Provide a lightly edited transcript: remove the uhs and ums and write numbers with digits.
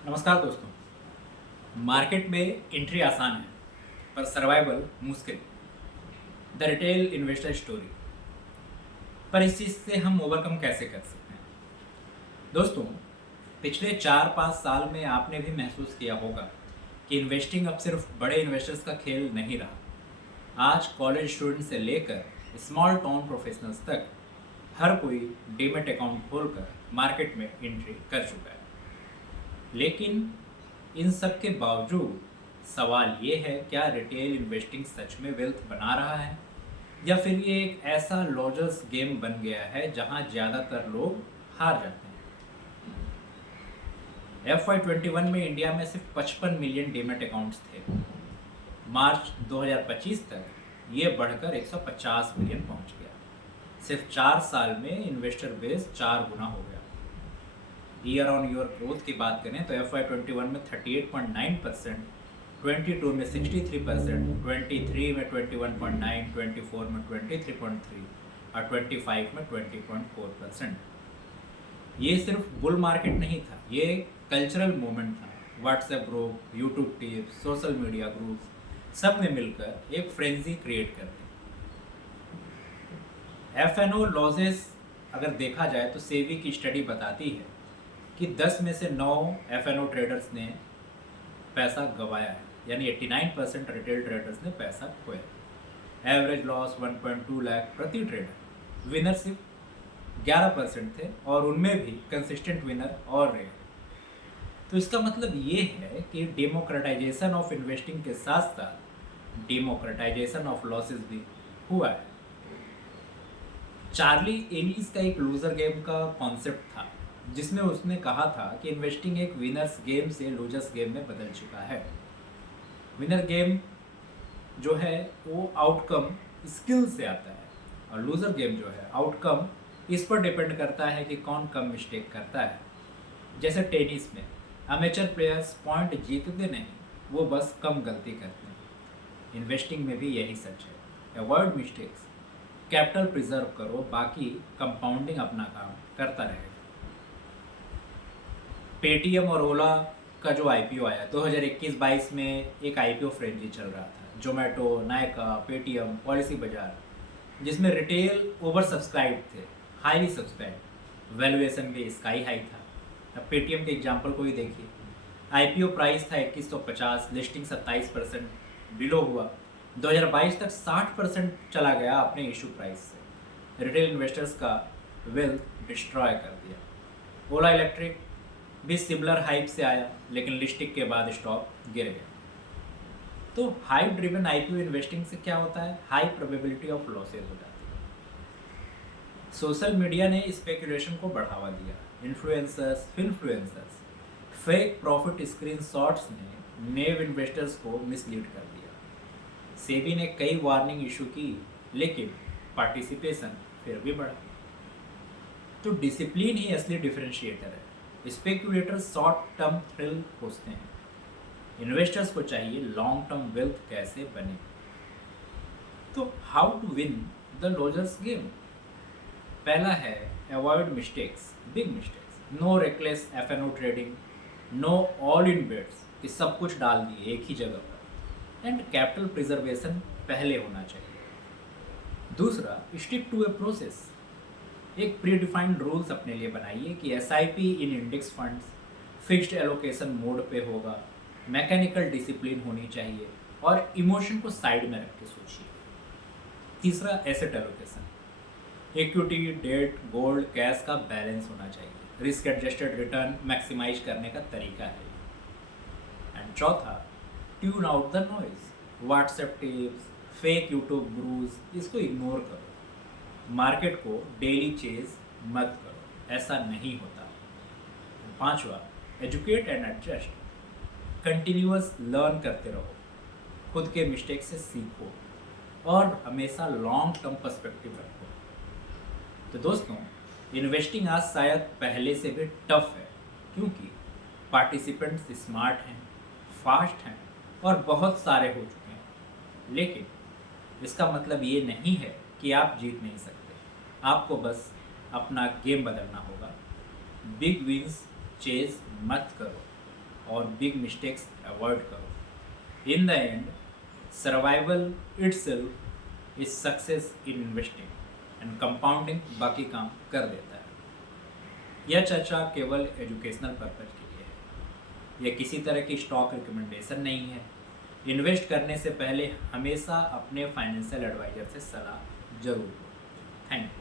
नमस्कार दोस्तों। मार्केट में एंट्री आसान है पर सर्वाइवल मुश्किल। The retail investor story. पर इस चीज़ से हम ओवरकम कैसे कर सकते हैं? दोस्तों, पिछले 4-5 साल में आपने भी महसूस किया होगा कि इन्वेस्टिंग अब सिर्फ बड़े इन्वेस्टर्स का खेल नहीं रहा। आज कॉलेज स्टूडेंट से लेकर स्मॉल टाउन प्रोफेशनल्स तक हर कोई डीमैट अकाउंट खोलकर मार्केट में एंट्री कर चुका है। लेकिन इन सब के बावजूद सवाल ये है, क्या रिटेल इन्वेस्टिंग सच में वेल्थ बना रहा है या फिर ये एक ऐसा लॉजर्स गेम बन गया है जहां ज़्यादातर लोग हार जाते हैं। FY21 में इंडिया में सिर्फ 55 मिलियन डीमैट अकाउंट्स थे। मार्च 2025 तक ये बढ़कर 150 मिलियन पहुंच गया। सिर्फ 4 साल में इन्वेस्टर बेस 4 गुना हो गया। ईयर ऑन ईयर ग्रोथ की बात करें तो FY21 में 38.9%, 22 में 63%, 23 में 21.9%, 24 में 23.3% और 25 में 20.4%। ये सिर्फ बुल मार्केट नहीं था, ये कल्चरल मूवमेंट था। WhatsApp group, YouTube tips, social media groups सब ने मिलकर एक फ्रेंजी क्रिएट कर दी। FNO लॉसेस अगर देखा जाए तो सेबी की स्टडी बताती है कि 10 में से 9 FNO ट्रेडर्स ने पैसा गंवाया है, यानी 89% रिटेल ट्रेडर्स ने पैसा खोया। एवरेज लॉस 1.2 लाख प्रति ट्रेडर। विनर सिर्फ 11% थे और उनमें भी कंसिस्टेंट विनर और रहे। तो इसका मतलब ये है कि डेमोक्रेटाइजेशन ऑफ इन्वेस्टिंग के साथ साथ डेमोक्रेटाइजेशन ऑफ लॉसेस भी हुआ है। चार्ली एलिस का एक लूजर गेम का कॉन्सेप्ट था जिसमें उसने कहा था कि इन्वेस्टिंग एक विनर्स गेम से लूजर्स गेम में बदल चुका है। विनर गेम जो है वो आउटकम स्किल से आता है और लूजर गेम जो है आउटकम इस पर डिपेंड करता है कि कौन कम मिस्टेक करता है। जैसे टेनिस में अमेचर प्लेयर्स पॉइंट जीतते नहीं, वो बस कम गलती करते हैं। इन्वेस्टिंग में भी यही सच है। अवॉइड मिस्टेक्स, कैपिटल प्रिजर्व करो, बाकी कंपाउंडिंग अपना काम करता रहेगा। पेटीएम और ओला का जो IPO आया 2021-22 में, एक IPO फ्रेंजी चल रहा था। जोमेटो, नायका, पेटीएम, पॉलिसी बाजार, जिसमें रिटेल ओवर सब्सक्राइब थे, हाईली सब्सक्राइब, वैल्यूएशन भी स्काई हाई था। अब पेटीएम के एग्जाम्पल को ही देखिए। IPO प्राइस था 2150, लिस्टिंग 27% बिलो हुआ। 2022 तक 60% चला गया अपने इशू प्राइस से। रिटेल इन्वेस्टर्स का वेल्थ डिस्ट्रॉय कर दिया। ओला इलेक्ट्रिक भी सिमिलर हाइप से आया, लेकिन लिस्टिंग के बाद स्टॉक गिर गया। तो हाइप ड्रिवन IPO इन्वेस्टिंग से क्या होता है? हाई प्रोबेबिलिटी ऑफ लॉसेज हो जाती है। सोशल मीडिया ने स्पेकुलेशन को बढ़ावा दिया। Influencers, finfluencers, fake profit screenshots ने नेव इन्वेस्टर्स को मिसलीड कर दिया। सेबी ने कई वार्निंग इशू की, लेकिन पार्टिसिपेशन फिर भी बढ़ा। तो डिसिप्लिन ही असली डिफरेंशिएटर है। स्पेकुलेटर्स शॉर्ट टर्म थ्रिल खोजते हैं, इन्वेस्टर्स को चाहिए लॉन्ग टर्म वेल्थ कैसे बने। तो how to win the losers game? पहला है avoid mistakes, big mistakes. No reckless FNO trading, no all in bets कि सब कुछ डाल दिए एक ही जगह पर, एंड कैपिटल प्रिजर्वेशन पहले होना चाहिए। दूसरा, स्टिक टू ए प्रोसेस। एक प्री डिफाइंड रूल्स अपने लिए बनाइए कि SIP in index funds fixed allocation mode पे होगा, मैकेनिकल डिसिप्लिन होनी चाहिए और इमोशन को साइड में रख के सोचिए। तीसरा, asset allocation. Equity, debt, gold, cash का बैलेंस होना चाहिए। रिस्क एडजस्टेड रिटर्न मैक्सिमाइज करने का तरीका है। एंड चौथा, tune out the noise. WhatsApp tips, fake YouTube gurus, इसको इग्नोर करो। मार्केट को डेली चेज मत करो, ऐसा नहीं होता। पांचवा, educate and adjust. Continuous learn करते रहो, खुद के मिस्टेक से सीखो और हमेशा लॉन्ग टर्म पर्सपेक्टिव रखो। तो दोस्तों, इन्वेस्टिंग आज शायद पहले से भी टफ है, क्योंकि पार्टिसिपेंट्स स्मार्ट हैं, फास्ट हैं और बहुत सारे हो चुके हैं। लेकिन इसका मतलब ये नहीं है कि आप जीत नहीं सकते। आपको बस अपना गेम बदलना होगा। बिग विंस चेज मत करो, और बिग मिस्टेक्स अवॉइड करो। In the end survival itself is success in investing and compounding बाकी काम कर देता है। यह चर्चा केवल एजुकेशनल पर्पज के लिए है, यह किसी तरह की स्टॉक रिकमेंडेशन नहीं है। इन्वेस्ट करने से पहले हमेशा अपने फाइनेंशियल एडवाइजर से सलाह जरूर लो। Thank you.